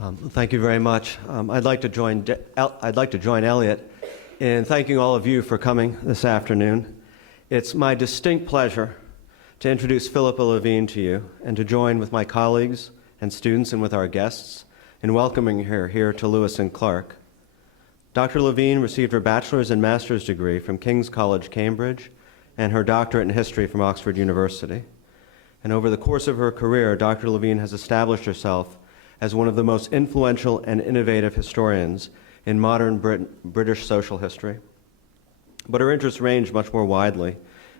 Thank you very much. I'd like to join Elliot in thanking all of you for coming this afternoon. It's my distinct pleasure to introduce Philippa Levine to you and to join with my colleagues and students and with our guests in welcoming her here to Lewis and Clark. Dr. Levine received her bachelor's and master's degree from King's College, Cambridge, and her doctorate in history from Oxford University. And over the course of her career, Dr. Levine has established herself as one of the most influential and innovative historians in modern British social history. But her interests range much more widely,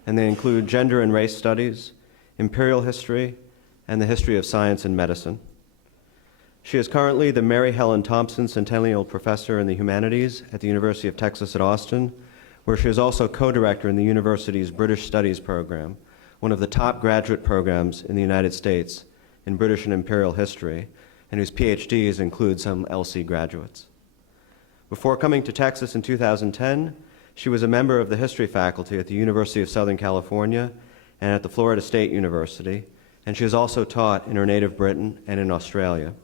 and they include gender and race studies, imperial history, and the history of science and medicine. She is currently the Mary Helen Thompson Centennial Professor in the Humanities at the University of Texas at Austin, where she is also co-director in the university's British Studies program, one of the top graduate programs in the United States in British and imperial history, and whose PhDs include some LC graduates. Before coming to Texas in 2010, she was a member of the history faculty at the University of Southern California and at the Florida State University, and she has also taught in her native Britain and in Australia.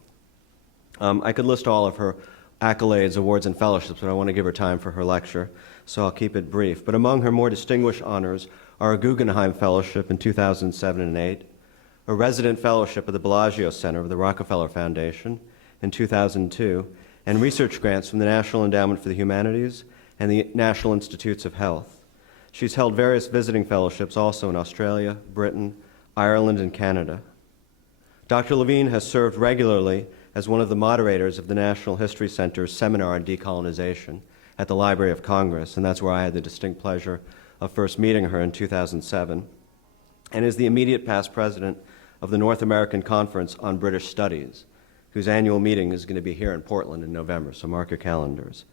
I could list all of her accolades, awards, and fellowships, but I want to give her time for her lecture, so I'll keep it brief. But among her more distinguished honors are a Guggenheim Fellowship in 2007 and 2008, a resident fellowship at the Bellagio Center of the Rockefeller Foundation in 2002, and research grants from the National Endowment for the Humanities and the National Institutes of Health. She's held various visiting fellowships also in Australia, Britain, Ireland, and Canada. Dr. Levine has served regularly as one of the moderators of the National History Center's seminar on decolonization at the Library of Congress, and that's where I had the distinct pleasure of first meeting her in 2007, and is the immediate past president of the North American Conference on British Studies, whose annual meeting is going to be here in Portland in November, so mark your calendars.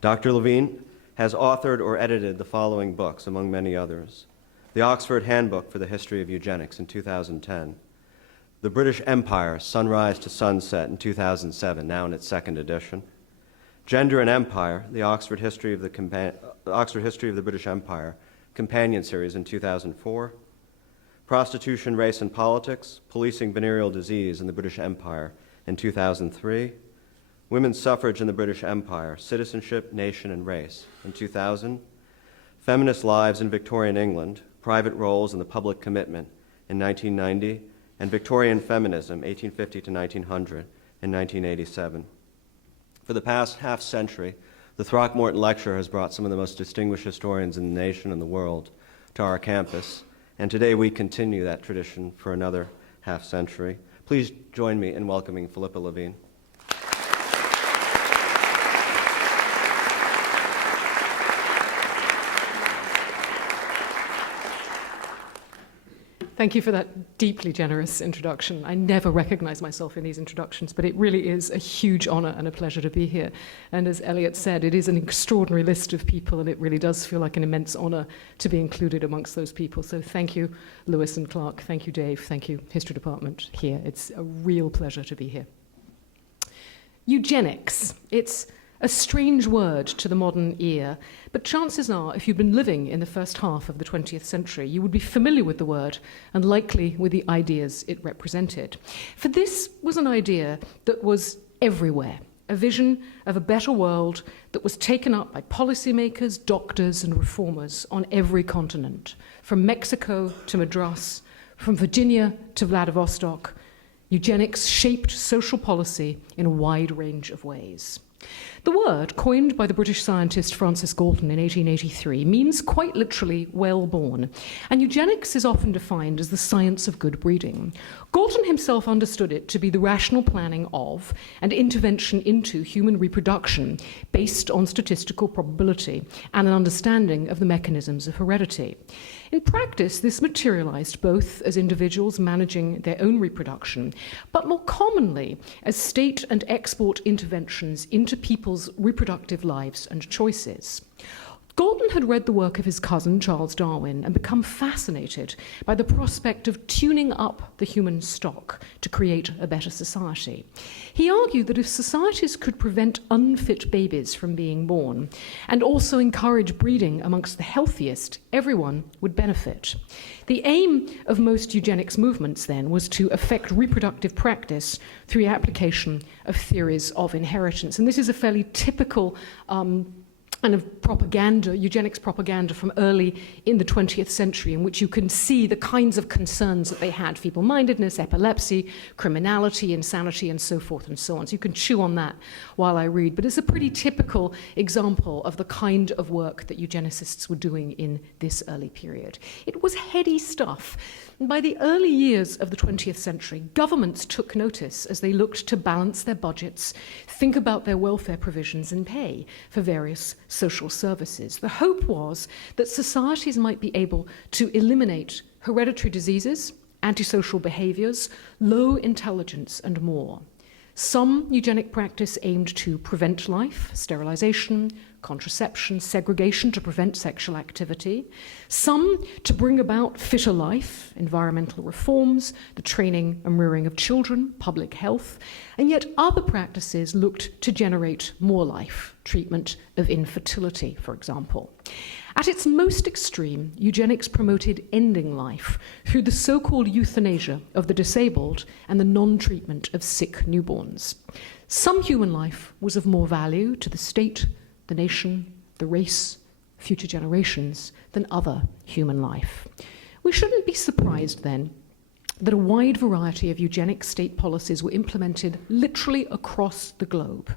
Dr. Levine has authored or edited the following books, among many others: the Oxford Handbook for the History of Eugenics in 2010, The British Empire, Sunrise to Sunset in 2007, now in its second edition, Gender and Empire, the Oxford History of the British Empire, Companion Series in 2004, Prostitution, Race and Politics, Policing Venereal Disease in the British Empire in 2003, Women's Suffrage in the British Empire, Citizenship, Nation and Race in 2000, Feminist Lives in Victorian England, Private Roles and the Public Commitment in 1990, and Victorian Feminism, 1850 to 1900 in 1987. For the past half century, the Throckmorton Lecture has brought some of the most distinguished historians in the nation and the world to our campus, and today we continue that tradition for another half century. Please join me in welcoming Philippa Levine. Thank you for that deeply generous introduction. I never recognize myself in these introductions, but it really is a huge honor and a pleasure to be here. And as Elliot said, it is an extraordinary list of people, and it really does feel like an immense honor to be included amongst those people. So thank you, Lewis and Clark. Thank you, Dave. Thank you, History Department here. It's a real pleasure to be here. Eugenics. It's a strange word to the modern ear, but chances are, if you've been living in the first half of the 20th century, you would be familiar with the word and likely with the ideas it represented. For this was an idea that was everywhere, a vision of a better world that was taken up by policymakers, doctors, and reformers on every continent, from Mexico to Madras, from Virginia to Vladivostok. Eugenics shaped social policy in a wide range of ways. The word, coined by the British scientist Francis Galton in 1883, means quite literally well-born, and eugenics is often defined as the science of good breeding. Galton himself understood it to be the rational planning of and intervention into human reproduction based on statistical probability and an understanding of the mechanisms of heredity. In practice, this materialized both as individuals managing their own reproduction, but more commonly as state and export interventions into people's reproductive lives and choices. Galton had read the work of his cousin Charles Darwin and become fascinated by the prospect of tuning up the human stock to create a better society. He argued that if societies could prevent unfit babies from being born and also encourage breeding amongst the healthiest, everyone would benefit. The aim of most eugenics movements then was to affect reproductive practice through the application of theories of inheritance. And this is a fairly typical kind of propaganda, eugenics propaganda from early in the 20th century, in which you can see the kinds of concerns that they had: feeble-mindedness, epilepsy, criminality, insanity, and so forth and so on. So you can chew on that while I read. But it's a pretty typical example of the kind of work that eugenicists were doing in this early period. It was heady stuff. And by the early years of the 20th century, governments took notice as they looked to balance their budgets, think about their welfare provisions, and pay for various social services. The hope was that societies might be able to eliminate hereditary diseases, antisocial behaviors, low intelligence, and more. Some eugenic practice aimed to prevent life, sterilization, contraception, segregation to prevent sexual activity. Some to bring about fitter life, environmental reforms, the training and rearing of children, public health. And yet other practices looked to generate more life, treatment of infertility, for example. At its most extreme, eugenics promoted ending life through the so-called euthanasia of the disabled and the non-treatment of sick newborns. Some human life was of more value to the state, the nation, the race, future generations than other human life. We shouldn't be surprised then that a wide variety of eugenic state policies were implemented literally across the globe.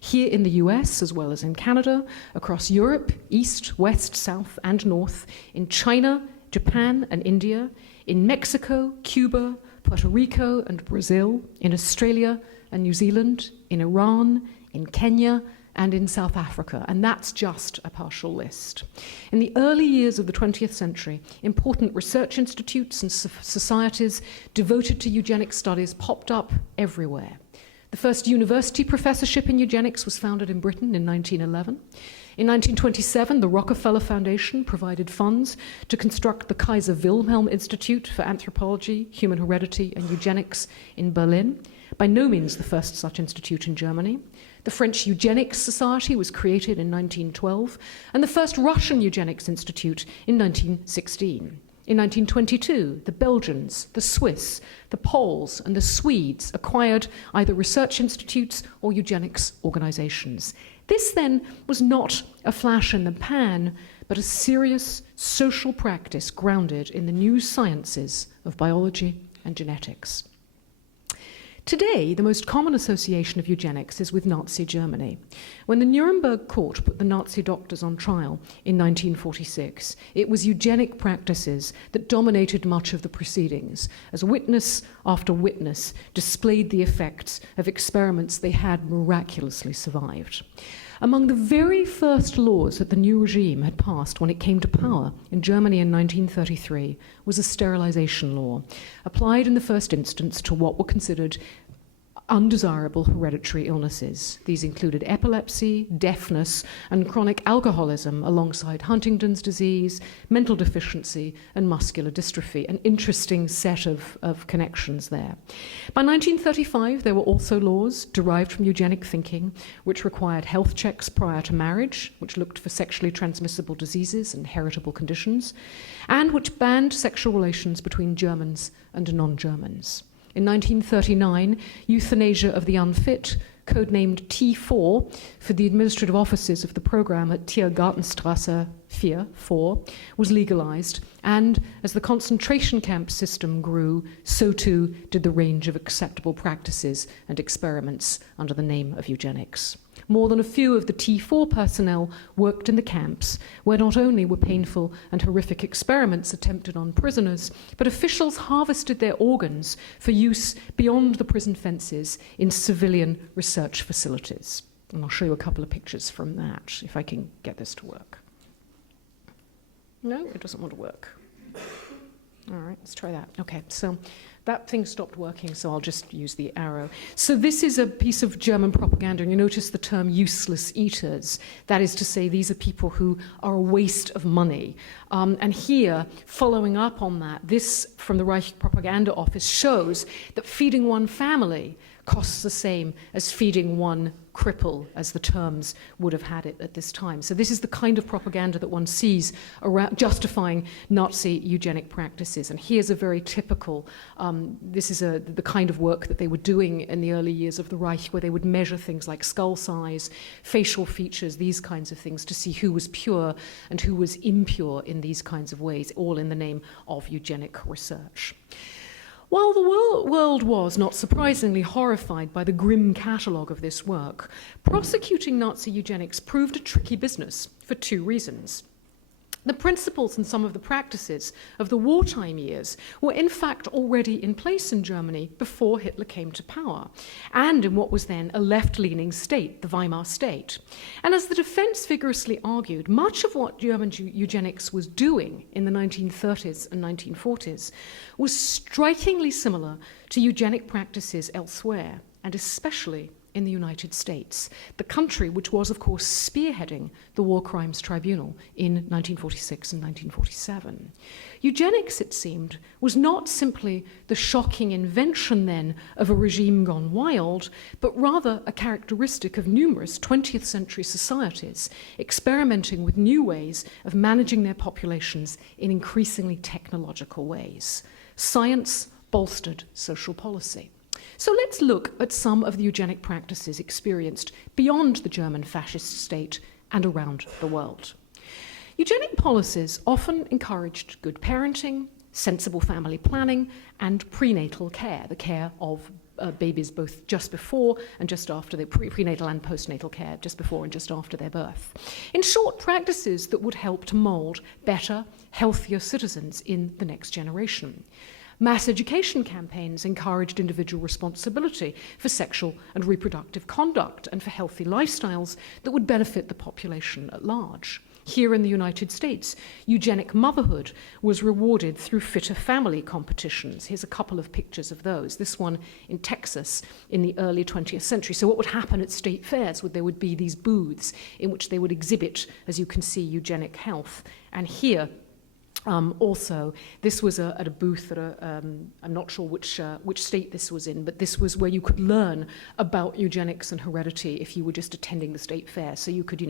Here in the US, as well as in Canada, across Europe, East, West, South, and North, in China, Japan, and India, in Mexico, Cuba, Puerto Rico, and Brazil, in Australia and New Zealand, in Iran, in Kenya, and in South Africa, and that's just a partial list. In the early years of the 20th century, important research institutes and societies devoted to eugenic studies popped up everywhere. The first university professorship in eugenics was founded in Britain in 1911. In 1927, the Rockefeller Foundation provided funds to construct the Kaiser Wilhelm Institute for Anthropology, Human Heredity, and Eugenics in Berlin, by no means the first such institute in Germany. The French Eugenics Society was created in 1912, and the first Russian Eugenics Institute in 1916. In 1922, the Belgians, the Swiss, the Poles, and the Swedes acquired either research institutes or eugenics organizations. This then was not a flash in the pan, but a serious social practice grounded in the new sciences of biology and genetics. Today, the most common association of eugenics is with Nazi Germany. When the Nuremberg court put the Nazi doctors on trial in 1946, it was eugenic practices that dominated much of the proceedings, as witness after witness displayed the effects of experiments they had miraculously survived. Among the very first laws that the new regime had passed when it came to power in Germany in 1933 was a sterilization law, applied in the first instance to what were considered undesirable hereditary illnesses. These included epilepsy, deafness, and chronic alcoholism, alongside Huntington's disease, mental deficiency, and muscular dystrophy. An interesting set of connections there. By 1935, there were also laws derived from eugenic thinking, which required health checks prior to marriage, which looked for sexually transmissible diseases and heritable conditions, and which banned sexual relations between Germans and non-Germans. In 1939, euthanasia of the unfit, codenamed T4 for the administrative offices of the program at Tiergartenstrasse 4, was legalized, and as the concentration camp system grew, so too did the range of acceptable practices and experiments under the name of eugenics. More than a few of the T4 personnel worked in the camps, where not only were painful and horrific experiments attempted on prisoners, but officials harvested their organs for use beyond the prison fences in civilian research facilities. And I'll show you a couple of pictures from that, if I can get this to work. No, it doesn't want to work. All right, Let's try that. Okay, so that thing stopped working, so I'll just use the arrow. So this is a piece of German propaganda, and you notice the term useless eaters. That is to say, these are people who are a waste of money. And here, following up on that, this from the Reich Propaganda Office shows that feeding one family costs the same as feeding one cripple, as the terms would have had it at this time. So this is the kind of propaganda that one sees around justifying Nazi eugenic practices. And here's a very typical, this is the kind of work that they were doing in the early years of the Reich, where they would measure things like skull size, facial features, these kinds of things, to see who was pure and who was impure in these kinds of ways, all in the name of eugenic research. While the world was, not surprisingly, horrified by the grim catalogue of this work, prosecuting Nazi eugenics proved a tricky business for two reasons. The principles and some of the practices of the wartime years were in fact already in place in Germany before Hitler came to power, and in what was then a left-leaning state, the Weimar state. And as the defense vigorously argued, much of what German eugenics was doing in the 1930s and 1940s was strikingly similar to eugenic practices elsewhere, and especially in the United States, the country which was, of course, spearheading the War Crimes Tribunal in 1946 and 1947. Eugenics, it seemed, was not simply the shocking invention then of a regime gone wild, but rather a characteristic of numerous 20th century societies experimenting with new ways of managing their populations in increasingly technological ways. Science bolstered social policy. So let's look at some of the eugenic practices experienced beyond the German fascist state and around the world. Eugenic policies often encouraged good parenting, sensible family planning, and prenatal care, the care of babies both just before and just after their prenatal and postnatal care, just before and just after their birth. In short, practices that would help to mould better, healthier citizens in the next generation. Mass education campaigns encouraged individual responsibility for sexual and reproductive conduct and for healthy lifestyles that would benefit the population at large. Here in the United States, eugenic motherhood was rewarded through fitter family competitions. Here's a couple of pictures of those. This one in Texas in the early 20th century. So what would happen at state fairs? There would be these booths in which they would exhibit, as you can see, eugenic health. And here, also, this was at a booth at I'm not sure which state this was in, but this was where you could learn about eugenics and heredity if you were just attending the state fair. So you could,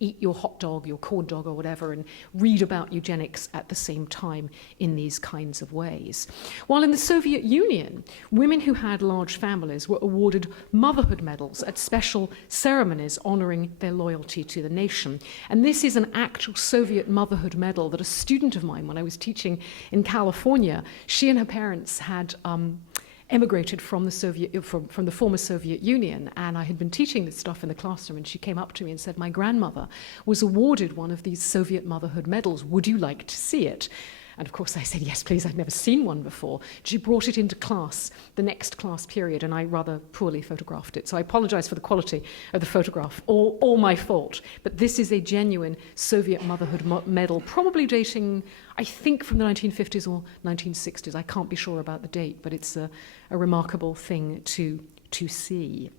eat your hot dog, your corn dog or whatever, and read about eugenics at the same time in these kinds of ways. While in the Soviet Union, women who had large families were awarded motherhood medals at special ceremonies honoring their loyalty to the nation. And this is an actual Soviet motherhood medal that a student of mine, when I was teaching in California, she and her parents had emigrated from the former Soviet Union, and I had been teaching this stuff in the classroom, and she came up to me and said, "My grandmother was awarded one of these Soviet motherhood medals. Would you like to see it?" And of course I said, "Yes, please, I'd never seen one before." She brought it into class, the next class period, and I rather poorly photographed it. So I apologize for the quality of the photograph, all my fault. But this is a genuine Soviet motherhood medal, probably dating, I think, from the 1950s or 1960s. I can't be sure about the date, but it's a remarkable thing to see.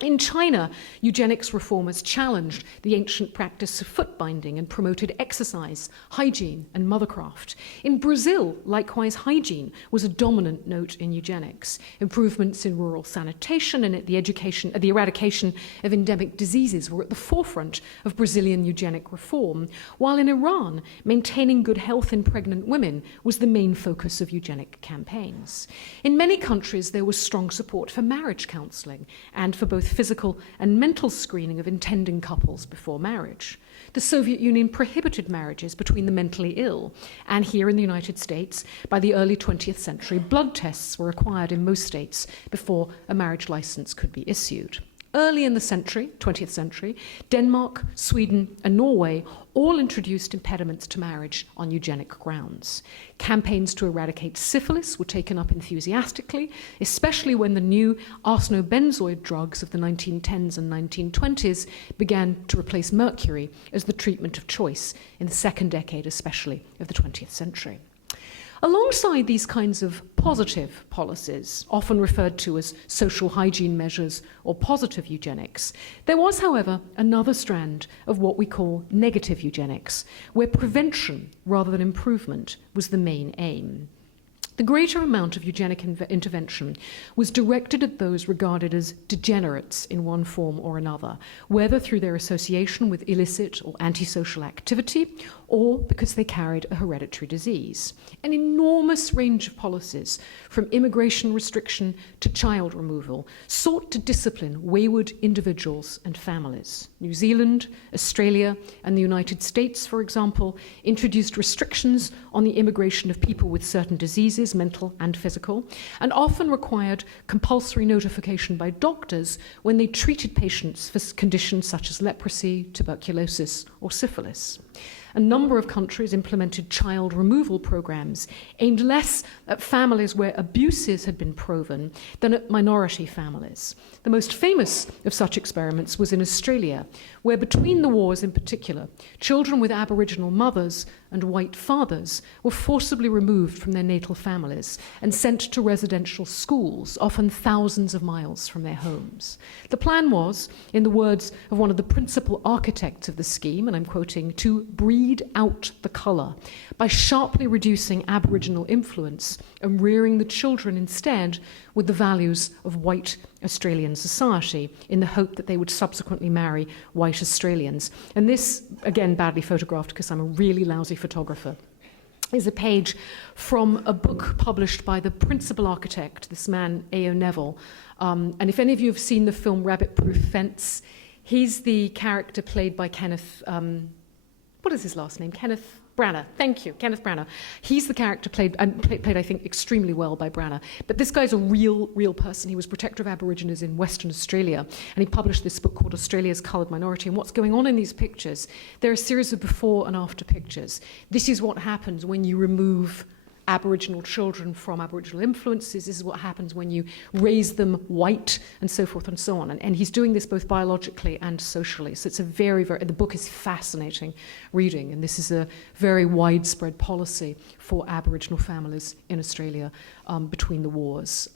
In China, eugenics reformers challenged the ancient practice of foot binding and promoted exercise, hygiene, and mothercraft. In Brazil, likewise, hygiene was a dominant note in eugenics. Improvements in rural sanitation and the eradication of endemic diseases were at the forefront of Brazilian eugenic reform, while in Iran, maintaining good health in pregnant women was the main focus of eugenic campaigns. In many countries, there was strong support for marriage counseling and for both physical and mental screening of intending couples before marriage. The Soviet Union prohibited marriages between the mentally ill, and here in the United States, by the early 20th century, blood tests were required in most states before a marriage license could be issued. Early in the 20th century, Denmark, Sweden, and Norway all introduced impediments to marriage on eugenic grounds. Campaigns to eradicate syphilis were taken up enthusiastically, especially when the new arsenobenzoid drugs of the 1910s and 1920s began to replace mercury as the treatment of choice in the second decade, especially, of the 20th century. Alongside these kinds of positive policies, often referred to as social hygiene measures or positive eugenics, there was, however, another strand of what we call negative eugenics, where prevention rather than improvement was the main aim. The greater amount of eugenic intervention was directed at those regarded as degenerates in one form or another, whether through their association with illicit or antisocial activity, or because they carried a hereditary disease. An enormous range of policies, from immigration restriction to child removal, sought to discipline wayward individuals and families. New Zealand, Australia, and the United States, for example, introduced restrictions on the immigration of people with certain diseases, mental and physical, and often required compulsory notification by doctors when they treated patients for conditions such as leprosy, tuberculosis, or syphilis. A number of countries implemented child removal programs aimed less at families where abuses had been proven than at minority families. The most famous of such experiments was in Australia, where between the wars in particular, children with Aboriginal mothers and white fathers were forcibly removed from their natal families and sent to residential schools, often thousands of miles from their homes. The plan was, in the words of one of the principal architects of the scheme, and I'm quoting, to breed out the colour by sharply reducing Aboriginal influence and rearing the children instead with the values of white Australian society in the hope that they would subsequently marry white Australians. And this, again, badly photographed because I'm a really lousy photographer, is a page from a book published by the principal architect, this man, A.O. Neville. And if any of you have seen the film Rabbit Proof Fence, he's the character played by Kenneth, what is his last name? Kenneth Branagh. Thank you, Kenneth Branagh. He's the character played, I think, extremely well by Branagh. But this guy's a real person. He was protector of Aborigines in Western Australia, and he published this book called Australia's Coloured Minority. And what's going on in these pictures, there are a series of before and after pictures. This is what happens when you remove Aboriginal children from Aboriginal influences. This is what happens when you raise them white, and so forth and so on. And he's doing this both biologically and socially. So it's a the book is fascinating reading, and this is a very widespread policy for Aboriginal families in Australia between the wars.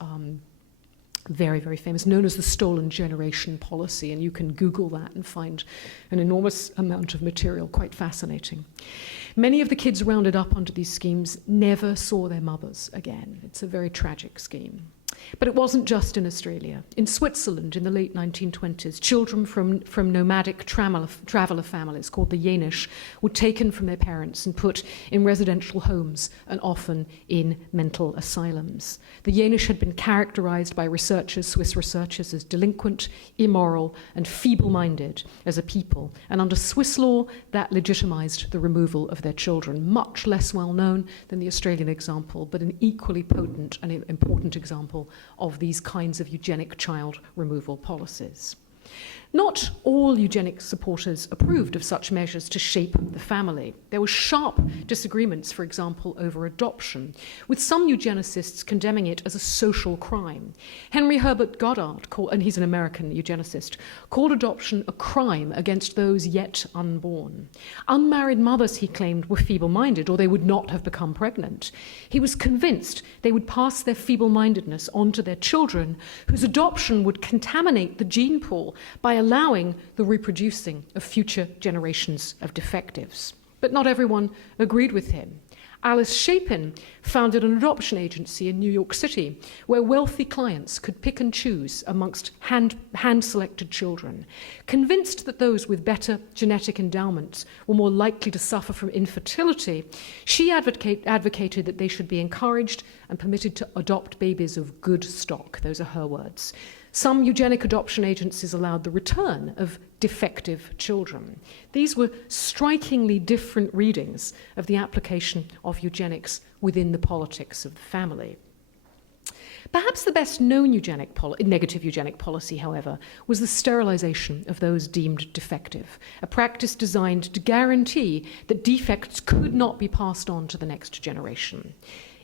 Very, very famous, known as the Stolen Generation Policy, and you can Google that and find an enormous amount of material, quite fascinating. Many of the kids rounded up under these schemes never saw their mothers again. It's a very tragic scheme. But it wasn't just in Australia. In Switzerland, in the late 1920s, children from nomadic traveller families called the Jenisch were taken from their parents and put in residential homes and often in mental asylums. The Jenisch had been characterised by Swiss researchers, as delinquent, immoral, and feeble-minded as a people. And under Swiss law, that legitimised the removal of their children. Much less well known than the Australian example, but an equally potent and important example of these kinds of eugenic child removal policies. Not all eugenic supporters approved of such measures to shape the family. There were sharp disagreements, for example, over adoption, with some eugenicists condemning it as a social crime. Henry Herbert Goddard, and he's an American eugenicist, called adoption a crime against those yet unborn. Unmarried mothers, he claimed, were feeble-minded, or they would not have become pregnant. He was convinced they would pass their feeble-mindedness on to their children, whose adoption would contaminate the gene pool by allowing the reproducing of future generations of defectives. But not everyone agreed with him. Alice Chapin founded an adoption agency in New York City where wealthy clients could pick and choose amongst hand-selected children. Convinced that those with better genetic endowments were more likely to suffer from infertility, she advocated that they should be encouraged and permitted to adopt babies of good stock. Those are her words. Some eugenic adoption agencies allowed the return of defective children. These were strikingly different readings of the application of eugenics within the politics of the family. Perhaps the best known negative eugenic policy, however, was the sterilisation of those deemed defective, a practice designed to guarantee that defects could not be passed on to the next generation.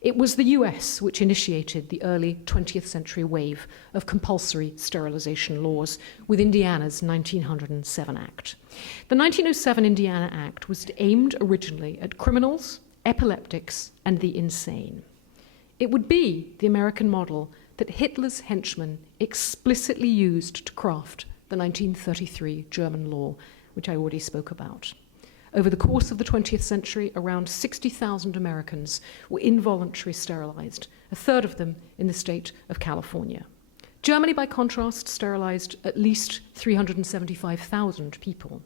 It was the US which initiated the early 20th century wave of compulsory sterilisation laws with Indiana's 1907 Act. The 1907 Indiana Act was aimed originally at criminals, epileptics, and the insane. It would be the American model that Hitler's henchmen explicitly used to craft the 1933 German law, which I already spoke about. Over the course of the 20th century, around 60,000 Americans were involuntarily sterilized, a third of them in the state of California. Germany, by contrast, sterilized at least 375,000 people.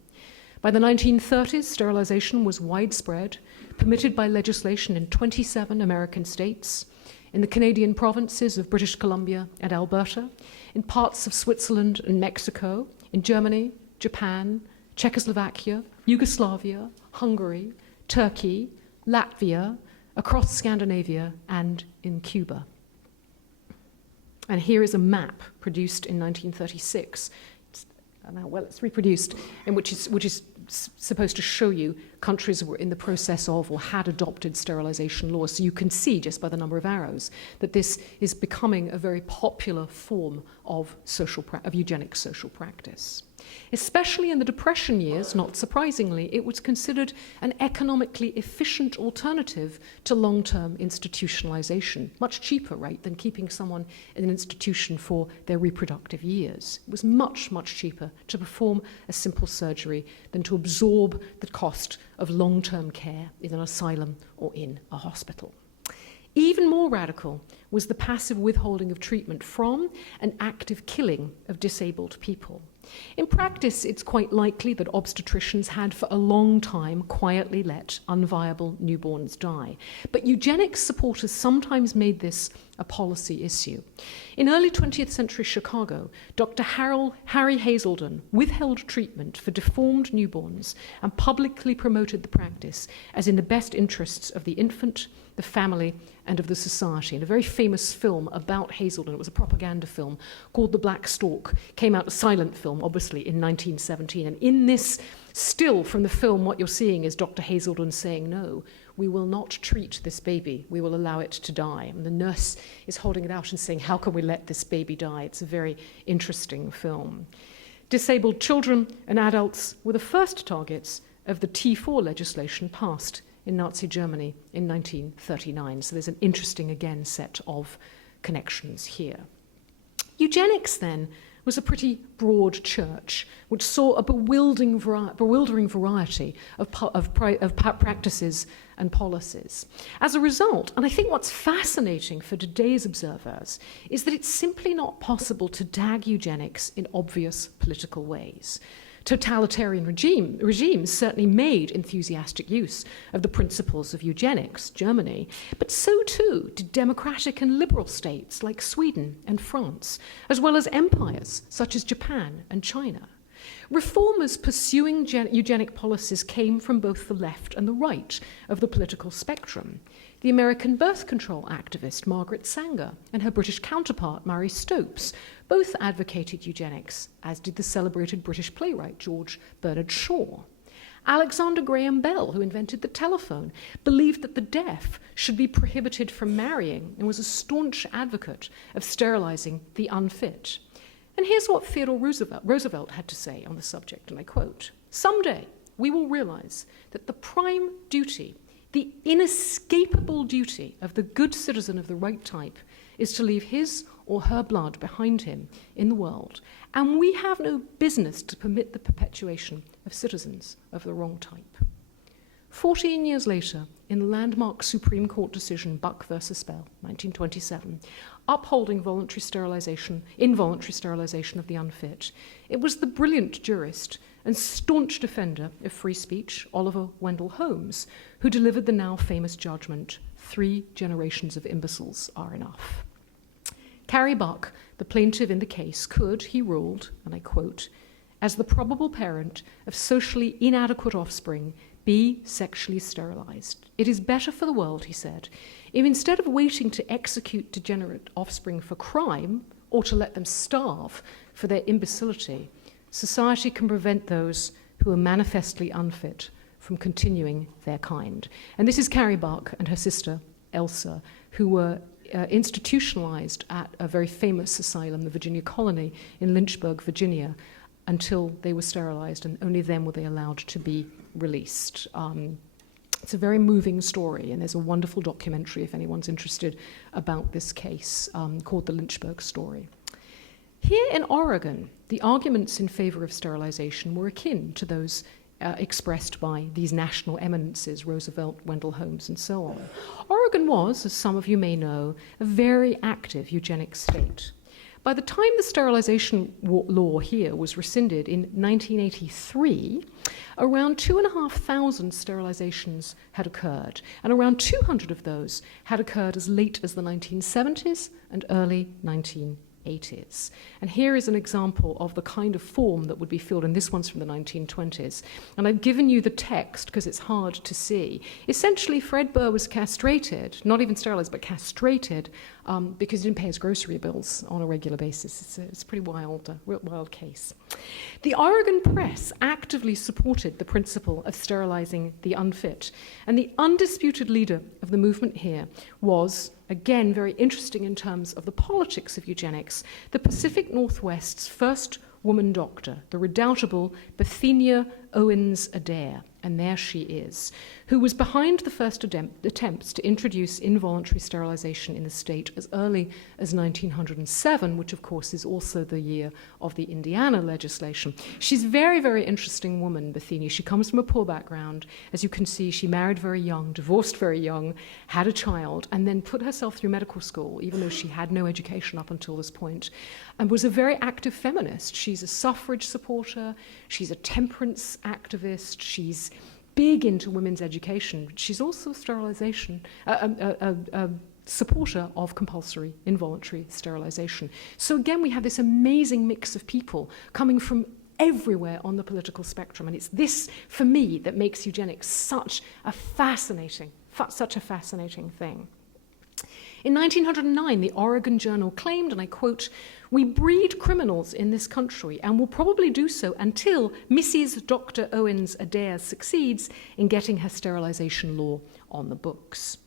By the 1930s, sterilization was widespread, permitted by legislation in 27 American states, in the Canadian provinces of British Columbia and Alberta, in parts of Switzerland and Mexico, in Germany, Japan, Czechoslovakia, Yugoslavia, Hungary, Turkey, Latvia, across Scandinavia, and in Cuba. And here is a map produced in 1936. It's reproduced, in which is supposed to show you countries were in the process of or had adopted sterilization laws. So you can see, just by the number of arrows, that this is becoming a very popular form of eugenic social practice. Especially in the Depression years, not surprisingly, it was considered an economically efficient alternative to long-term institutionalization. Much cheaper, right, than keeping someone in an institution for their reproductive years. It was much, much cheaper to perform a simple surgery than to absorb the cost of long-term care in an asylum or in a hospital. Even more radical was the passive withholding of treatment from and active killing of disabled people. In practice, it's quite likely that obstetricians had for a long time quietly let unviable newborns die. But eugenics supporters sometimes made this a policy issue. In early 20th century Chicago, Dr. Harry Hazelden withheld treatment for deformed newborns and publicly promoted the practice as in the best interests of the infant, the family, and of the society. And a very famous film about Hazelden, it was a propaganda film called The Black Stork, came out, a silent film, obviously, in 1917. And in this still from the film, what you're seeing is Dr. Hazelden saying, no, we will not treat this baby, we will allow it to die. And the nurse is holding it out and saying, how can we let this baby die? It's a very interesting film. Disabled children and adults were the first targets of the T4 legislation passed in Nazi Germany in 1939. So there's an interesting, again, set of connections here. Eugenics, then, was a pretty broad church, which saw a bewildering variety of practices and policies. As a result, and I think what's fascinating for today's observers, is that it's simply not possible to tag eugenics in obvious political ways. Totalitarian regimes certainly made enthusiastic use of the principles of eugenics, Germany, but so too did democratic and liberal states like Sweden and France, as well as empires such as Japan and China. Reformers pursuing eugenic policies came from both the left and the right of the political spectrum. The American birth control activist Margaret Sanger and her British counterpart Marie Stopes both advocated eugenics, as did the celebrated British playwright George Bernard Shaw. Alexander Graham Bell, who invented the telephone, believed that the deaf should be prohibited from marrying and was a staunch advocate of sterilizing the unfit. And here's what Theodore Roosevelt had to say on the subject, and I quote, "Someday we will realize that the prime duty, the inescapable duty of the good citizen of the right type is to leave his or her blood behind him in the world, and we have no business to permit the perpetuation of citizens of the wrong type." 14 years later, in the landmark Supreme Court decision Buck versus Bell, 1927, upholding involuntary sterilization of the unfit, it was the brilliant jurist and staunch defender of free speech, Oliver Wendell Holmes, who delivered the now famous judgment, 3 generations of imbeciles are enough. Carrie Buck, the plaintiff in the case, could, he ruled, and I quote, "as the probable parent of socially inadequate offspring, be sexually sterilized. It is better for the world," he said, "if instead of waiting to execute degenerate offspring for crime or to let them starve for their imbecility, society can prevent those who are manifestly unfit from continuing their kind." And this is Carrie Buck and her sister, Elsa, who were institutionalized at a very famous asylum, the Virginia Colony in Lynchburg, Virginia, until they were sterilized, and only then were they allowed to be released. It's a very moving story, and there's a wonderful documentary, if anyone's interested, about this case called The Lynchburg Story. Here in Oregon, the arguments in favor of sterilization were akin to those expressed by these national eminences, Roosevelt, Wendell Holmes, and so on. Oregon was, as some of you may know, a very active eugenics state. By the time the sterilization law here was rescinded in 1983, around 2,500 sterilizations had occurred, and around 200 of those had occurred as late as the 1970s and early 1980s. And here is an example of the kind of form that would be filled, and this one's from the 1920s. And I've given you the text because it's hard to see. Essentially, Fred Burr was castrated, not even sterilized, but castrated, because he didn't pay his grocery bills on a regular basis. It's a pretty wild case. The Oregon press actively supported the principle of sterilizing the unfit, and the undisputed leader of the movement here was, again, very interesting in terms of the politics of eugenics, the Pacific Northwest's first woman doctor, the redoubtable Bethenia Owens Adair, and there she is, who was behind the first attempts to introduce involuntary sterilization in the state as early as 1907, which of course is also the year of the Indiana legislation. She's a very, very interesting woman, Bethenia. She comes from a poor background. As you can see, she married very young, divorced very young, had a child, and then put herself through medical school, even though she had no education up until this point, and was a very active feminist. She's a suffrage supporter, she's a temperance activist, she's big into women's education. She's also a supporter of compulsory involuntary sterilization. So again, we have this amazing mix of people coming from everywhere on the political spectrum, and it's this, for me, that makes eugenics such a fascinating thing. In 1909, the Oregon Journal claimed, and I quote, "We breed criminals in this country and will probably do so until Mrs. Dr. Owens Adair succeeds in getting her sterilization law on the books."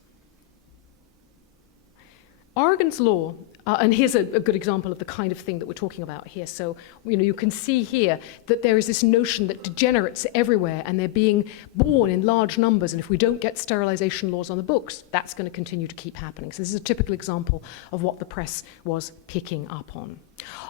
Oregon's law, and here's a good example of the kind of thing that we're talking about here. So, you can see here that there is this notion that degenerates are everywhere and they're being born in large numbers, and if we don't get sterilization laws on the books, that's going to continue to keep happening. So this is a typical example of what the press was picking up on.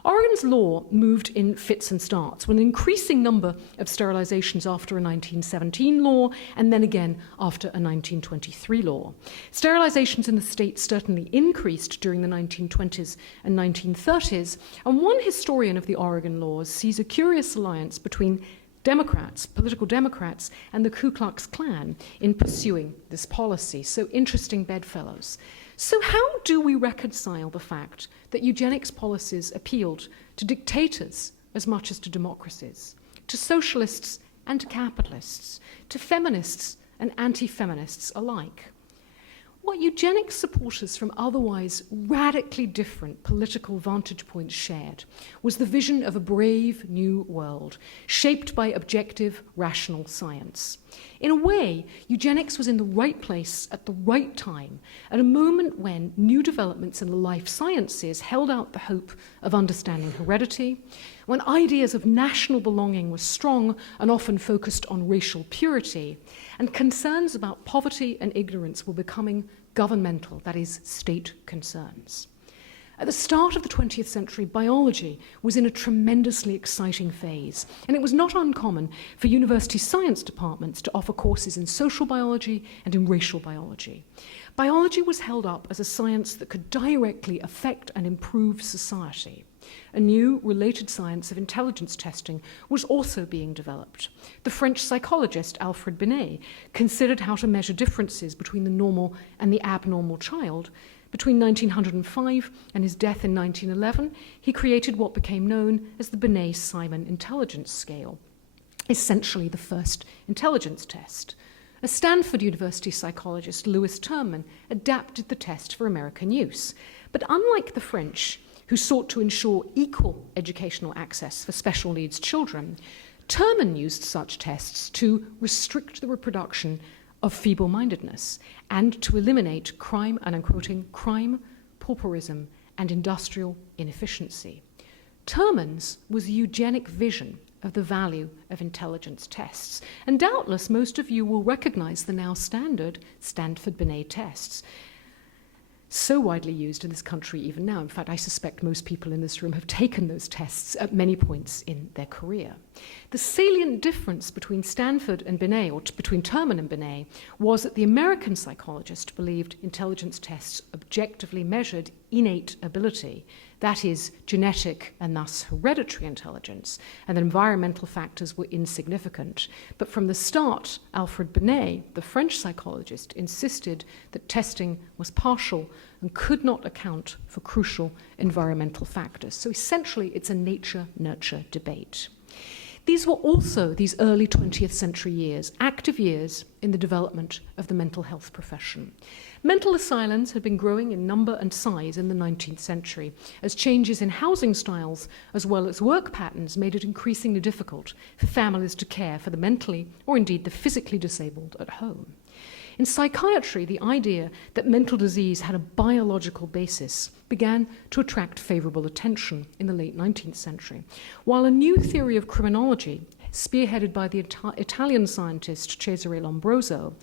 Oregon's law moved in fits and starts, with an increasing number of sterilizations after a 1917 law, and then again after a 1923 law. Sterilizations in the state certainly increased during the 1920s and 1930s, and one historian of the Oregon laws sees a curious alliance between Democrats, political Democrats, and the Ku Klux Klan in pursuing this policy. So interesting bedfellows. So how do we reconcile the fact that eugenics policies appealed to dictators as much as to democracies, to socialists and to capitalists, to feminists and anti-feminists alike? What eugenics supporters from otherwise radically different political vantage points shared was the vision of a brave new world, shaped by objective, rational science. In a way, eugenics was in the right place at the right time, at a moment when new developments in the life sciences held out the hope of understanding heredity, when ideas of national belonging were strong and often focused on racial purity, and concerns about poverty and ignorance were becoming governmental, that is, state concerns. At the start of the 20th century, biology was in a tremendously exciting phase, and it was not uncommon for university science departments to offer courses in social biology and in racial biology. Biology was held up as a science that could directly affect and improve society. A new related science of intelligence testing was also being developed. The French psychologist Alfred Binet considered how to measure differences between the normal and the abnormal child. Between 1905 and his death in 1911, he created what became known as the Binet-Simon intelligence scale, essentially the first intelligence test. A Stanford University psychologist, Louis Terman, adapted the test for American use. But unlike the French, who sought to ensure equal educational access for special needs children, Terman used such tests to restrict the reproduction of feeble-mindedness and to eliminate crime, and I'm quoting, crime, pauperism, and industrial inefficiency. Terman's was a eugenic vision of the value of intelligence tests. And doubtless most of you will recognize the now standard Stanford-Binet tests, so widely used in this country even now. In fact, I suspect most people in this room have taken those tests at many points in their career. The salient difference between Stanford and Binet, or between Terman and Binet, was that the American psychologist believed intelligence tests objectively measured innate ability, that is, genetic and thus hereditary intelligence, and that environmental factors were insignificant. But from the start, Alfred Binet, the French psychologist, insisted that testing was partial and could not account for crucial environmental factors. So essentially, it's a nature-nurture debate. These were also, these early 20th century years, active years in the development of the mental health profession. Mental asylums had been growing in number and size in the 19th century, as changes in housing styles as well as work patterns made it increasingly difficult for families to care for the mentally or indeed the physically disabled at home. In psychiatry, the idea that mental disease had a biological basis began to attract favorable attention in the late 19th century, while a new theory of criminology, spearheaded by the Italian scientist Cesare Lombroso,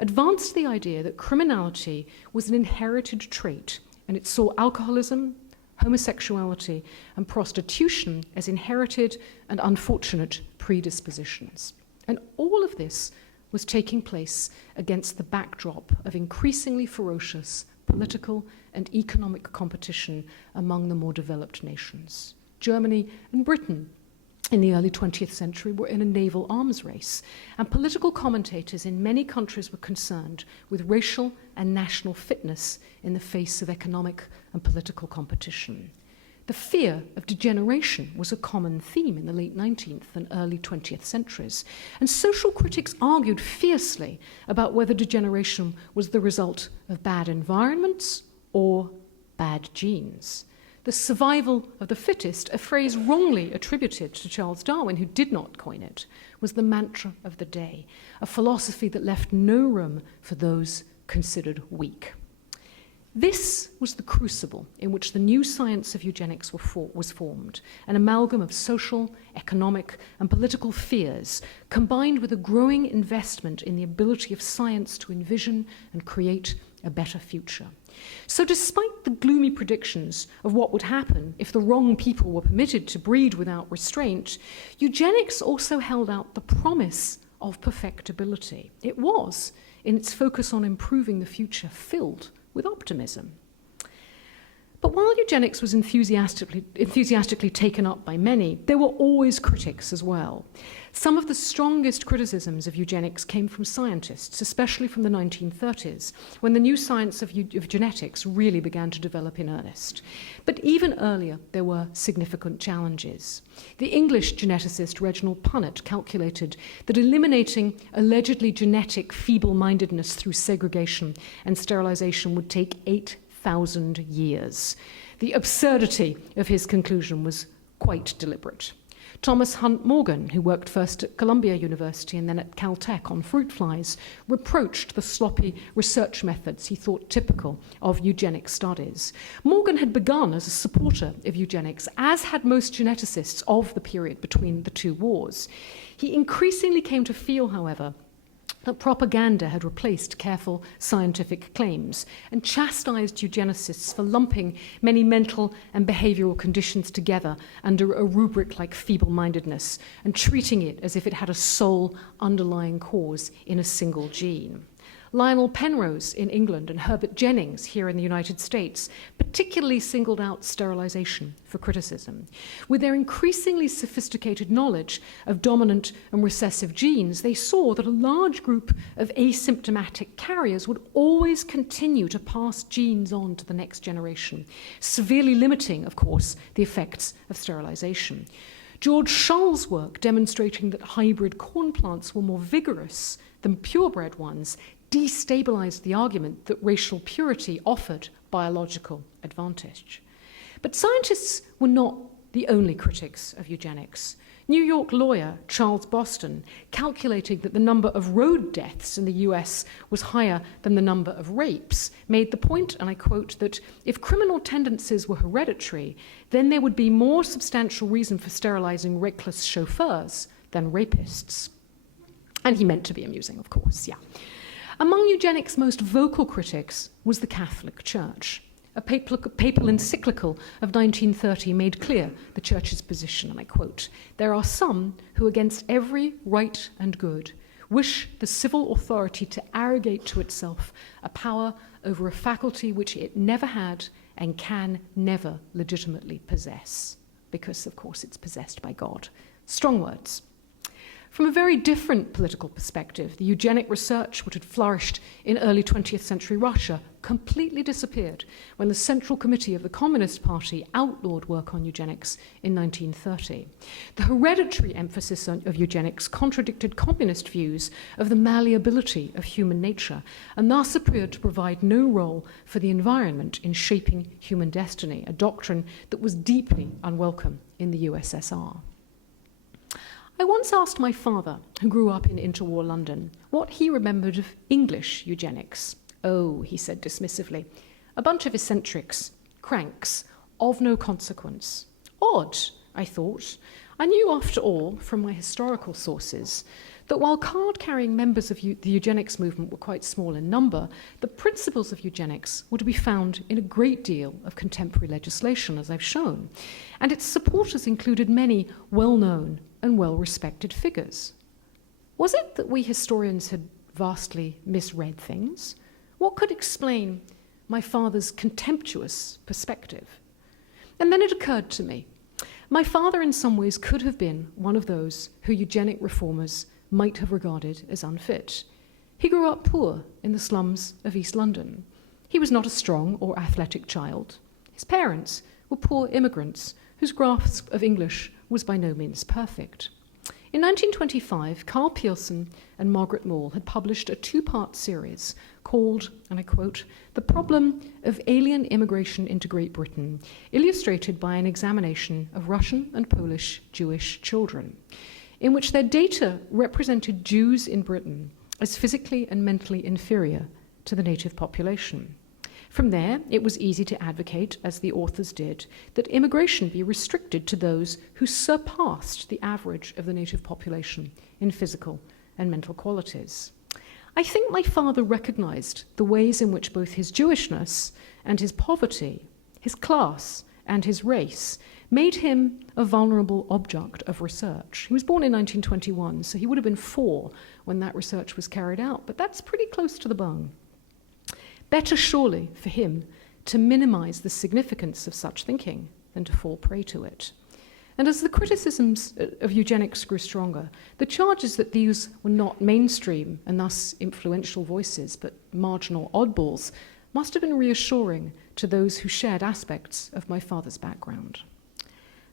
advanced the idea that criminality was an inherited trait, and it saw alcoholism, homosexuality, and prostitution as inherited and unfortunate predispositions. And all of this was taking place against the backdrop of increasingly ferocious political and economic competition among the more developed nations. Germany and Britain in the early 20th century were in a naval arms race, and political commentators in many countries were concerned with racial and national fitness in the face of economic and political competition. The fear of degeneration was a common theme in the late 19th and early 20th centuries, and social critics argued fiercely about whether degeneration was the result of bad environments or bad genes. The survival of the fittest, a phrase wrongly attributed to Charles Darwin, who did not coin it, was the mantra of the day, a philosophy that left no room for those considered weak. This was the crucible in which the new science of eugenics was formed, an amalgam of social, economic, and political fears, combined with a growing investment in the ability of science to envision and create a better future. So despite the gloomy predictions of what would happen if the wrong people were permitted to breed without restraint, eugenics also held out the promise of perfectibility. It was, in its focus on improving the future, filled with optimism. But while eugenics was enthusiastically taken up by many, there were always critics as well. Some of the strongest criticisms of eugenics came from scientists, especially from the 1930s, when the new science of genetics really began to develop in earnest. But even earlier, there were significant challenges. The English geneticist Reginald Punnett calculated that eliminating allegedly genetic feeble-mindedness through segregation and sterilization would take 8,000 years. The absurdity of his conclusion was quite deliberate. Thomas Hunt Morgan, who worked first at Columbia University and then at Caltech on fruit flies, reproached the sloppy research methods he thought typical of eugenic studies. Morgan had begun as a supporter of eugenics, as had most geneticists of the period between the two wars. He increasingly came to feel, however, that propaganda had replaced careful scientific claims and chastised eugenicists for lumping many mental and behavioral conditions together under a rubric like feeble-mindedness and treating it as if it had a sole underlying cause in a single gene. Lionel Penrose in England and Herbert Jennings here in the United States particularly singled out sterilization for criticism. With their increasingly sophisticated knowledge of dominant and recessive genes, they saw that a large group of asymptomatic carriers would always continue to pass genes on to the next generation, severely limiting, of course, the effects of sterilization. George Shull's work demonstrating that hybrid corn plants were more vigorous than purebred ones destabilized the argument that racial purity offered biological advantage. But scientists were not the only critics of eugenics. New York lawyer Charles Boston, calculating that the number of road deaths in the US was higher than the number of rapes, made the point, and I quote, that if criminal tendencies were hereditary, then there would be more substantial reason for sterilizing reckless chauffeurs than rapists. And he meant to be amusing, of course, yeah. Among eugenics' most vocal critics was the Catholic Church. A papal encyclical of 1930 made clear the Church's position, and I quote, "There are some who, against every right and good, wish the civil authority to arrogate to itself a power over a faculty which it never had and can never legitimately possess, because, of course, it's possessed by God." Strong words. From a very different political perspective, the eugenic research which had flourished in early 20th century Russia completely disappeared when the Central Committee of the Communist Party outlawed work on eugenics in 1930. The hereditary emphasis of eugenics contradicted communist views of the malleability of human nature and thus appeared to provide no role for the environment in shaping human destiny, a doctrine that was deeply unwelcome in the USSR. I once asked my father, who grew up in interwar London, what he remembered of English eugenics. "Oh," he said dismissively, "a bunch of eccentrics, cranks, of no consequence." Odd, I thought. I knew, after all, from my historical sources, that while card-carrying members of the eugenics movement were quite small in number, the principles of eugenics were to be found in a great deal of contemporary legislation, as I've shown, and its supporters included many well-known and well-respected figures. Was it that we historians had vastly misread things? What could explain my father's contemptuous perspective? And then it occurred to me, my father in some ways could have been one of those who eugenic reformers might have regarded as unfit. He grew up poor in the slums of East London. He was not a strong or athletic child. His parents were poor immigrants whose grasp of English was by no means perfect. In 1925, Carl Pearson and Margaret Moore had published a two-part series called, and I quote, "The Problem of Alien Immigration into Great Britain, illustrated by an examination of Russian and Polish Jewish children," in which their data represented Jews in Britain as physically and mentally inferior to the native population. From there, it was easy to advocate, as the authors did, that immigration be restricted to those who surpassed the average of the native population in physical and mental qualities. I think my father recognized the ways in which both his Jewishness and his poverty, his class and his race, made him a vulnerable object of research. He was born in 1921, so he would have been 4 when that research was carried out, but that's pretty close to the bone. Better surely for him to minimize the significance of such thinking than to fall prey to it. And as the criticisms of eugenics grew stronger, the charges that these were not mainstream and thus influential voices, but marginal oddballs, must have been reassuring to those who shared aspects of my father's background.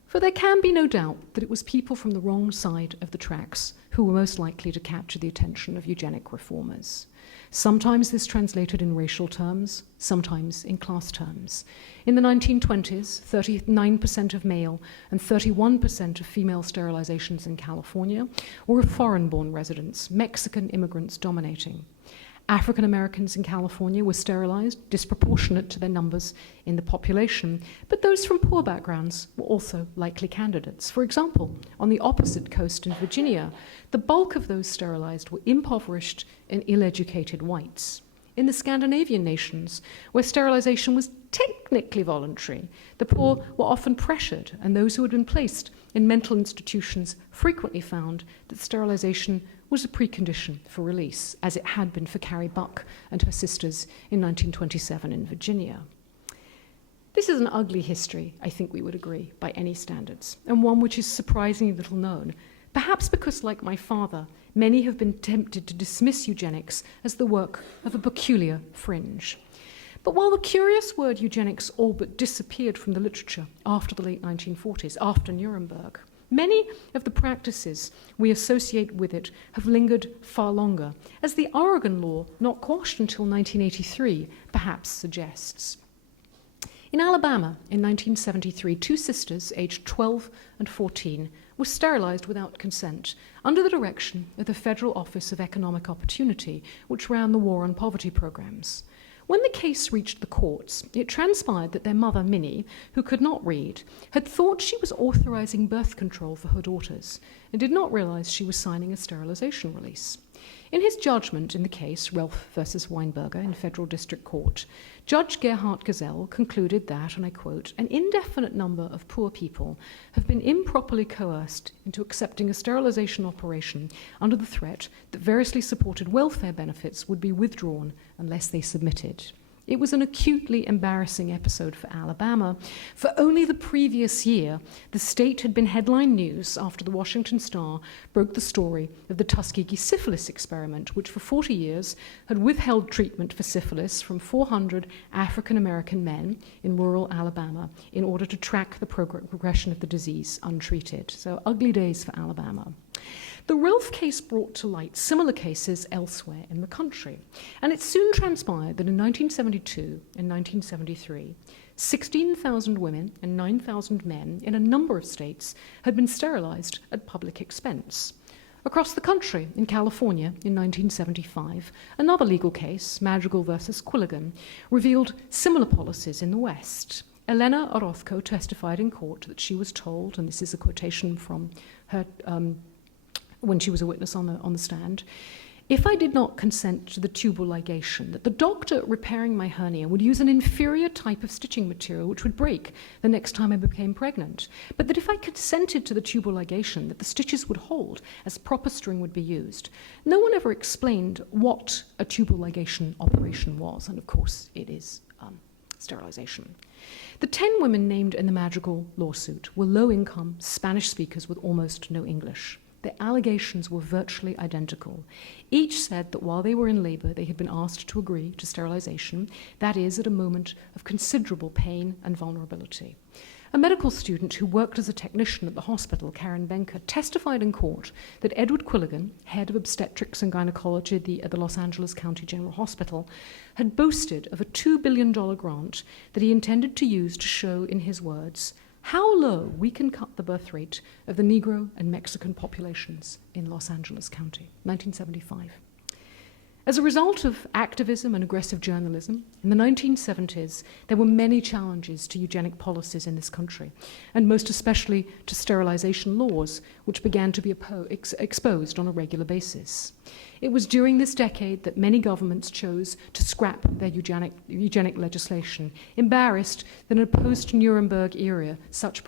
For there can be no doubt that it was people from the wrong side of the tracks who were most likely to capture the attention of eugenic reformers. Sometimes this translated in racial terms, sometimes in class terms. In the 1920s, 39% of male and 31% of female sterilizations in California were of foreign-born residents, Mexican immigrants dominating. African Americans in California were sterilized, disproportionate to their numbers in the population, but those from poor backgrounds were also likely candidates. For example, on the opposite coast in Virginia, the bulk of those sterilized were impoverished and ill-educated whites. In the Scandinavian nations, where sterilization was technically voluntary, the poor were often pressured, and those who had been placed in mental institutions frequently found that sterilization was a precondition for release, as it had been for Carrie Buck and her sisters in 1927 in Virginia. This is an ugly history, I think we would agree, by any standards, and one which is surprisingly little known, perhaps because, like my father, many have been tempted to dismiss eugenics as the work of a peculiar fringe. But while the curious word eugenics all but disappeared from the literature after the late 1940s, after Nuremberg, many of the practices we associate with it have lingered far longer, as the Oregon law, not quashed until 1983, perhaps suggests. In Alabama, in 1973, two sisters, aged 12 and 14, were sterilized without consent under the direction of the Federal Office of Economic Opportunity, which ran the War on Poverty programs. When the case reached the courts, it transpired that their mother, Minnie, who could not read, had thought she was authorizing birth control for her daughters and did not realize she was signing a sterilization release. In his judgment in the case, Ralph versus Weinberger in Federal District Court, Judge Gerhard Gesell concluded that, and I quote, an indefinite number of poor people have been improperly coerced into accepting a sterilization operation under the threat that variously supported welfare benefits would be withdrawn unless they submitted. It was an acutely embarrassing episode for Alabama. For only the previous year, the state had been headline news after the Washington Star broke the story of the Tuskegee syphilis experiment, which for 40 years had withheld treatment for syphilis from 400 African-American men in rural Alabama in order to track the progression of the disease untreated. So ugly days for Alabama. The Ralph case brought to light similar cases elsewhere in the country, and it soon transpired that in 1972 and 1973, 16,000 women and 9,000 men in a number of states had been sterilized at public expense. Across the country, in California in 1975, another legal case, Madrigal versus Quilligan, revealed similar policies in the West. Elena Orozco testified in court that she was told, and this is a quotation from her when she was a witness on the stand, if I did not consent to the tubal ligation, that the doctor repairing my hernia would use an inferior type of stitching material which would break the next time I became pregnant, but that if I consented to the tubal ligation, that the stitches would hold as proper string would be used. No one ever explained what a tubal ligation operation was, and of course it is sterilization. The 10 women named in the Madrigal lawsuit were low-income Spanish speakers with almost no English. The allegations were virtually identical. Each said that while they were in labor, they had been asked to agree to sterilization, that is, at a moment of considerable pain and vulnerability. A medical student who worked as a technician at the hospital, Karen Benker, testified in court that Edward Quilligan, head of obstetrics and gynecology at the Los Angeles County General Hospital, had boasted of a $2 billion grant that he intended to use to show, in his words, how low we can cut the birth rate of the Negro and Mexican populations in Los Angeles County, 1975. As a result of activism and aggressive journalism, in the 1970s, there were many challenges to eugenic policies in this country, and most especially to sterilization laws, which began to be exposed on a regular basis. It was during this decade that many governments chose to scrap their eugenic legislation, embarrassed that in a post-Nuremberg era, such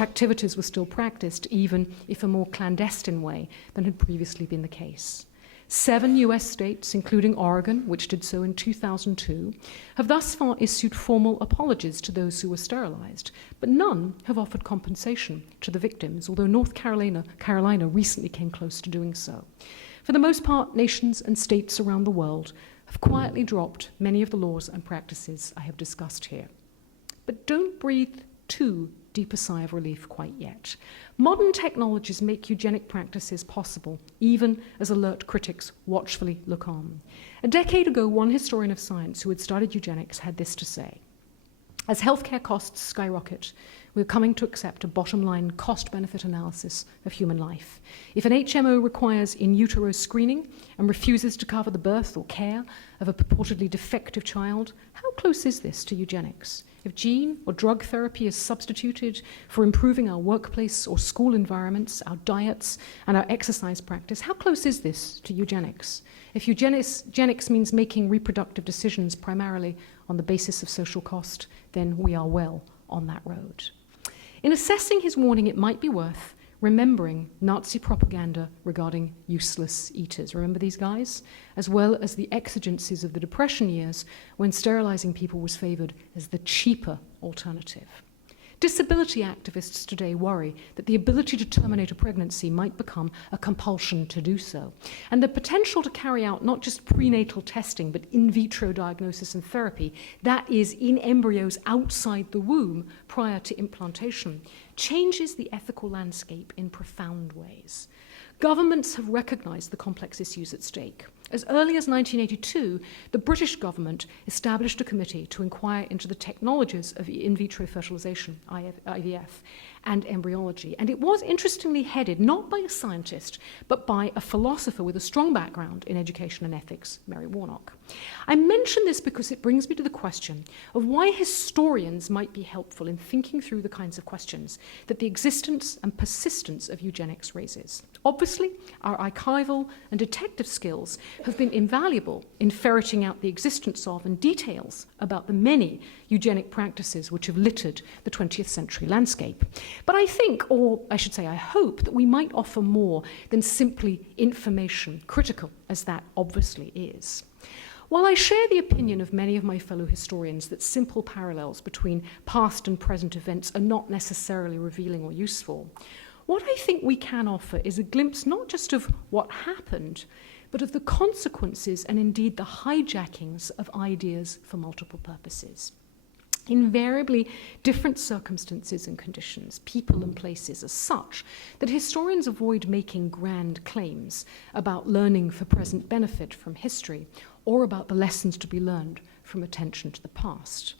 activities were still practiced, even if a more clandestine way than had previously been the case. 7 US states, including Oregon, which did so in 2002, have thus far issued formal apologies to those who were sterilized, but none have offered compensation to the victims, although North Carolina recently came close to doing so. For the most part, nations and states around the world have quietly dropped many of the laws and practices I have discussed here. But don't breathe too deep a sigh of relief quite yet. Modern technologies make eugenic practices possible, even as alert critics watchfully look on. A decade ago, one historian of science who had studied eugenics had this to say: as healthcare costs skyrocket, we're coming to accept a bottom-line cost-benefit analysis of human life. If an HMO requires in utero screening and refuses to cover the birth or care of a purportedly defective child, how close is this to eugenics? If gene or drug therapy is substituted for improving our workplace or school environments, our diets, and our exercise practice, how close is this to eugenics? If eugenics means making reproductive decisions primarily on the basis of social cost, then we are well on that road. In assessing his warning, it might be worth remembering Nazi propaganda regarding useless eaters. Remember these guys? As well as the exigencies of the Depression years when sterilizing people was favored as the cheaper alternative. Disability activists today worry that the ability to terminate a pregnancy might become a compulsion to do so, and the potential to carry out not just prenatal testing, but in vitro diagnosis and therapy, that is, in embryos outside the womb prior to implantation, changes the ethical landscape in profound ways. Governments have recognized the complex issues at stake. As early as 1982, the British government established a committee to inquire into the technologies of in vitro fertilization, IVF, and embryology. And it was interestingly headed not by a scientist, but by a philosopher with a strong background in education and ethics, Mary Warnock. I mention this because it brings me to the question of why historians might be helpful in thinking through the kinds of questions that the existence and persistence of eugenics raises. Obviously, our archival and detective skills have been invaluable in ferreting out the existence of and details about the many eugenic practices which have littered the 20th century landscape. But I think, or I should say I hope, that we might offer more than simply information, critical as that obviously is. While I share the opinion of many of my fellow historians that simple parallels between past and present events are not necessarily revealing or useful, what I think we can offer is a glimpse not just of what happened, but of the consequences and indeed the hijackings of ideas for multiple purposes. Invariably, different circumstances and conditions, people and places are such that historians avoid making grand claims about learning for present benefit from history or about the lessons to be learned from attention to the past.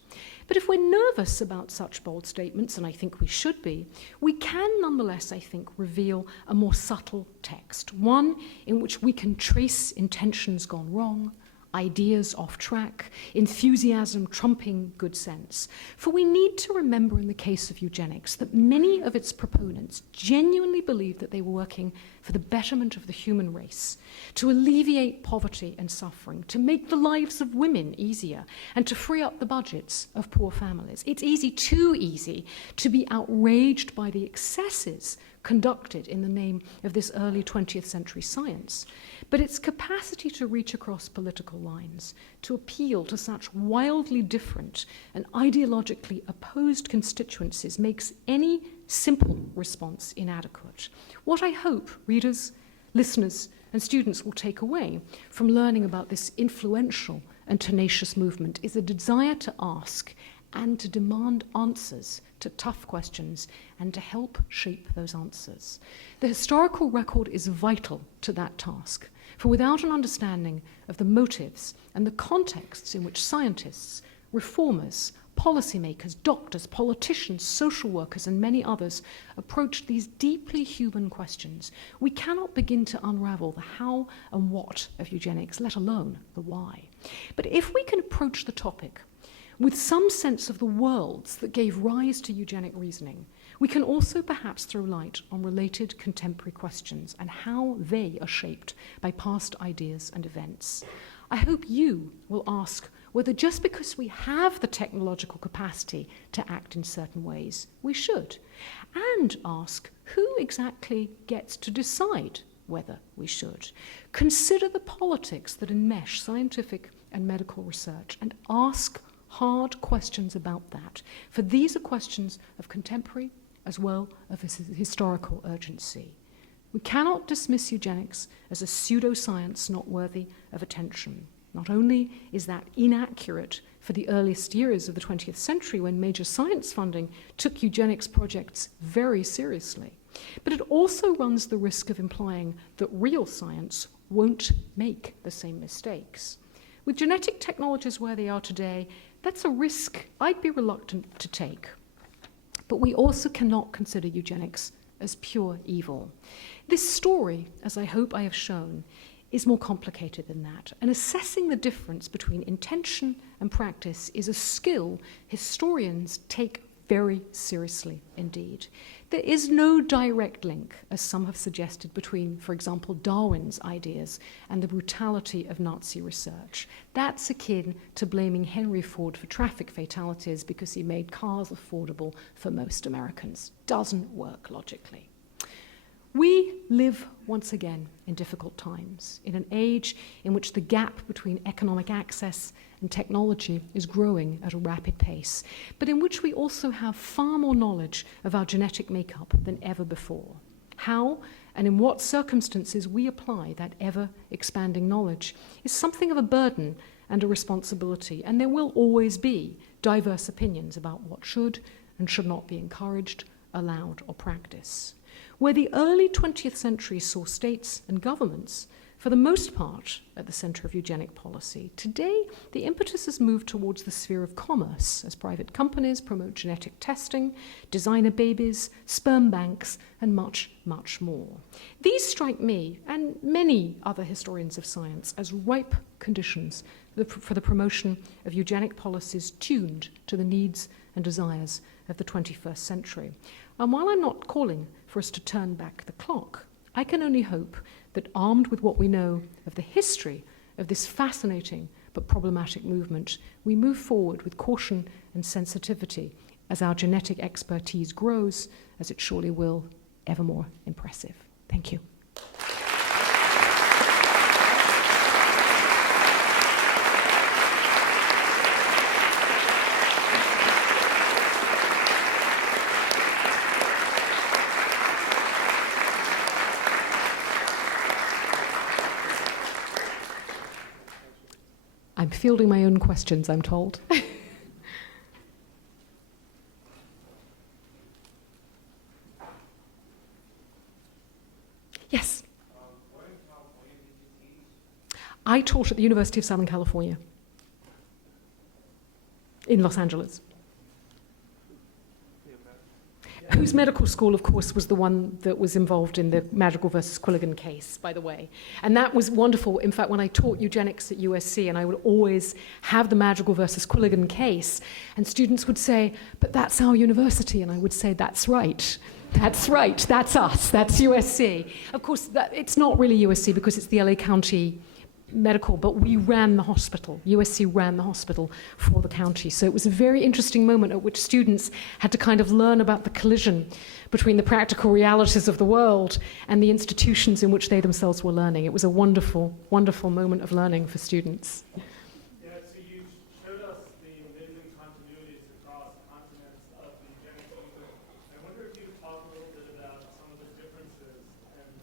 But if we're nervous about such bold statements, and I think we should be, we can nonetheless, I think, reveal a more subtle text, one in which we can trace intentions gone wrong, ideas off track, enthusiasm trumping good sense. For we need to remember in the case of eugenics that many of its proponents genuinely believed that they were working for the betterment of the human race, to alleviate poverty and suffering, to make the lives of women easier, and to free up the budgets of poor families. It's easy, too easy, to be outraged by the excesses conducted in the name of this early 20th century science. But its capacity to reach across political lines, to appeal to such wildly different and ideologically opposed constituencies makes any simple response inadequate. What I hope readers, listeners, and students will take away from learning about this influential and tenacious movement is a desire to ask and to demand answers to tough questions and to help shape those answers. The historical record is vital to that task, for without an understanding of the motives and the contexts in which scientists, reformers, policymakers, doctors, politicians, social workers, and many others approached these deeply human questions, we cannot begin to unravel the how and what of eugenics, let alone the why. But if we can approach the topic with some sense of the worlds that gave rise to eugenic reasoning, we can also perhaps throw light on related contemporary questions and how they are shaped by past ideas and events. I hope you will ask whether just because we have the technological capacity to act in certain ways, we should, and ask who exactly gets to decide whether we should. Consider the politics that enmesh scientific and medical research and ask hard questions about that, for these are questions of contemporary as well as historical urgency. We cannot dismiss eugenics as a pseudoscience not worthy of attention. Not only is that inaccurate for the earliest years of the 20th century when major science funding took eugenics projects very seriously, but it also runs the risk of implying that real science won't make the same mistakes. With genetic technologies where they are today, that's a risk I'd be reluctant to take. But we also cannot consider eugenics as pure evil. This story, as I hope I have shown, is more complicated than that. And assessing the difference between intention and practice is a skill historians take very seriously indeed. There is no direct link, as some have suggested, between, for example, Darwin's ideas and the brutality of Nazi research. That's akin to blaming Henry Ford for traffic fatalities because he made cars affordable for most Americans. Doesn't work logically. We live once again in difficult times, in an age in which the gap between economic access and technology is growing at a rapid pace, but in which we also have far more knowledge of our genetic makeup than ever before. How and in what circumstances we apply that ever-expanding knowledge is something of a burden and a responsibility, and there will always be diverse opinions about what should and should not be encouraged, allowed, or practiced. Where the early 20th century saw states and governments for the most part, at the center of eugenic policy. Today, the impetus has moved towards the sphere of commerce as private companies promote genetic testing, designer babies, sperm banks, and much, much more. These strike me, and many other historians of science, as ripe conditions for the promotion of eugenic policies tuned to the needs and desires of the 21st century. And while I'm not calling for us to turn back the clock, I can only hope that armed with what we know of the history of this fascinating but problematic movement, we move forward with caution and sensitivity as our genetic expertise grows, as it surely will, ever more impressive. Thank you. I'm fielding my own questions, I'm told. Yes. Where in California did you teach? I taught at the University of Southern California in Los Angeles. Whose medical school, of course, was the one that was involved in the Madrigal versus Quilligan case, by the way. And that was wonderful. In fact, when I taught eugenics at USC, and I would always have the Madrigal versus Quilligan case, and students would say, but that's our university. And I would say, that's right. That's right. That's us. That's USC. Of course, it's not really USC because it's the LA County Medical, but we ran the hospital. USC ran the hospital for the county. So it was a very interesting moment at which students had to kind of learn about the collision between the practical realities of the world and the institutions in which they themselves were learning. It was a wonderful, wonderful moment of learning for students. Yeah, so you showed us the amazing continuities across continents of the eugenics movement. I wonder if you could talk a little bit about some of the differences. And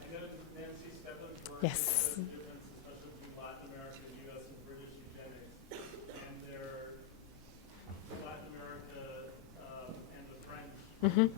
I know Nancy Stebbins worked Yes. with the difference, especially between Latin American, US, and British eugenics, and their Latin America and the French.